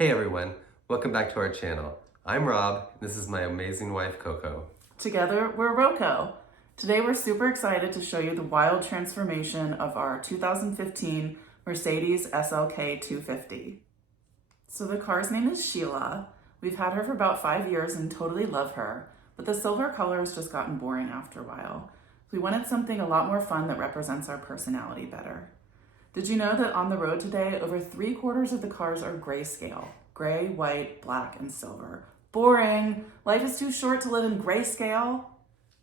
Hey everyone, welcome back to our channel. I'm Rob, and this is my amazing wife Coco. Together, we're Roco. Today we're super excited to show you the wild transformation of our 2015 Mercedes SLK 250. So the car's name is Sheila. We've had her for about 5 years and totally love her, but the silver color has just gotten boring after a while. We wanted something a lot more fun that represents our personality better. Did you know that on the road today, over 3/4 of the cars are grayscale? Gray, white, black, and silver. Boring. Life is too short to live in grayscale.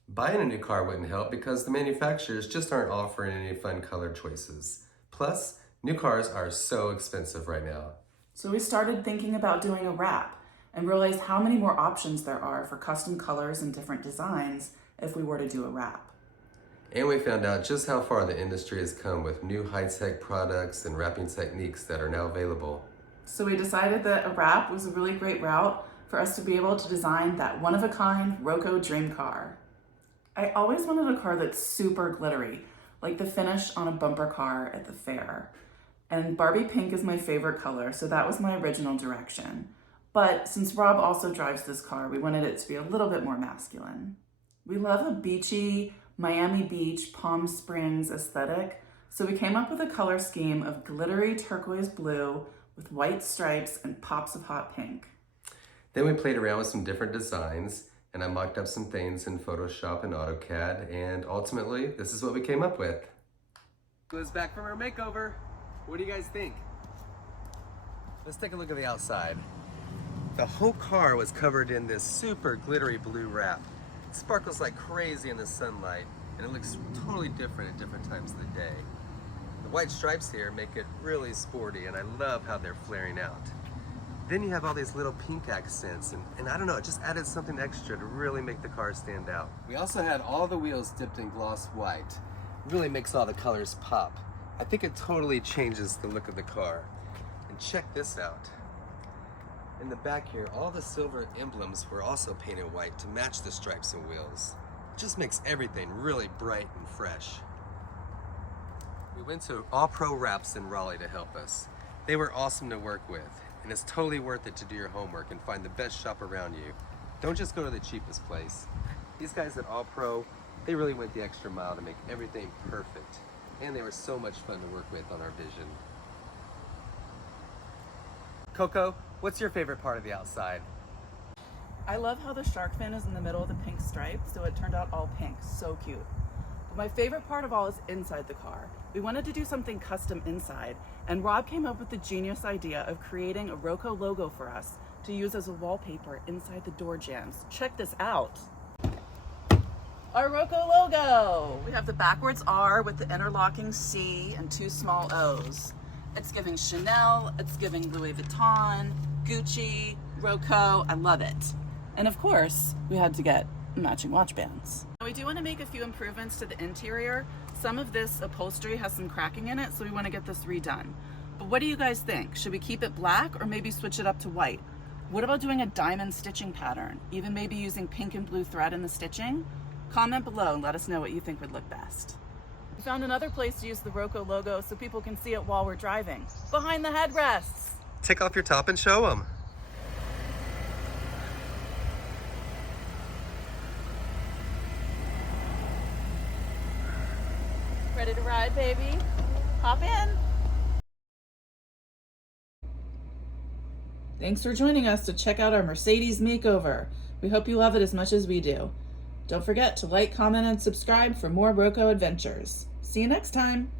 Buying a new car wouldn't help because the manufacturers just aren't offering any fun color choices. Plus, new cars are so expensive right now. So we started thinking about doing a wrap and realized how many more options there are for custom colors and different designs if we were to do a wrap. And we found out just how far the industry has come with new high-tech products and wrapping techniques that are now available. So we decided that a wrap was a really great route for us to be able to design that one-of-a-kind Roco dream car. I always wanted a car that's super glittery, like the finish on a bumper car at the fair. And Barbie pink is my favorite color, so that was my original direction. But since Rob also drives this car, we wanted it to be a little bit more masculine. We love a beachy, Miami Beach, Palm Springs aesthetic, so we came up with a color scheme of glittery turquoise blue with white stripes and pops of hot pink. Then we played around with some different designs, and I mocked up some things in Photoshop and AutoCAD, and ultimately, this is what we came up with. Liz back from our makeover. What do you guys think? Let's take a look at the outside. The whole car was covered in this super glittery blue wrap. It sparkles like crazy in the sunlight, and it looks totally different at different times of the day. The white stripes here make it really sporty, and I love how they're flaring out. Then you have all these little pink accents, and I don't know, it just added something extra to really make the car stand out. We also had all the wheels dipped in gloss white. It really makes all the colors pop. I think it totally changes the look of the car. And check this out. In the back here, all the silver emblems were also painted white to match the stripes and wheels. It just makes everything really bright and fresh. We went to All Pro Wraps in Raleigh to help us. They were awesome to work with, and it's totally worth it to do your homework and find the best shop around you. Don't just go to the cheapest place. These guys at All Pro, they really went the extra mile to make everything perfect. And they were so much fun to work with on our vision. Coco, what's your favorite part of the outside? I love how the shark fin is in the middle of the pink stripe, so it turned out all pink. So cute. But my favorite part of all is inside the car. We wanted to do something custom inside, and Rob came up with the genius idea of creating a Roco logo for us to use as a wallpaper inside the door jambs. Check this out. Our Roco logo! We have the backwards R with the interlocking C and 2 small O's. It's giving Chanel, it's giving Louis Vuitton, Gucci, Roco. I love it. And of course, we had to get matching watch bands. We do want to make a few improvements to the interior. Some of this upholstery has some cracking in it, so we want to get this redone. But what do you guys think? Should we keep it black or maybe switch it up to white? What about doing a diamond stitching pattern? Even maybe using pink and blue thread in the stitching? Comment below and let us know what you think would look best. We found another place to use the Roco logo so people can see it while we're driving. Behind the headrests. Take off your top and show them. Ready to ride, baby? Hop in. Thanks for joining us to check out our Mercedes makeover. We hope you love it as much as we do. Don't forget to like, comment, and subscribe for more Roco adventures. See you next time.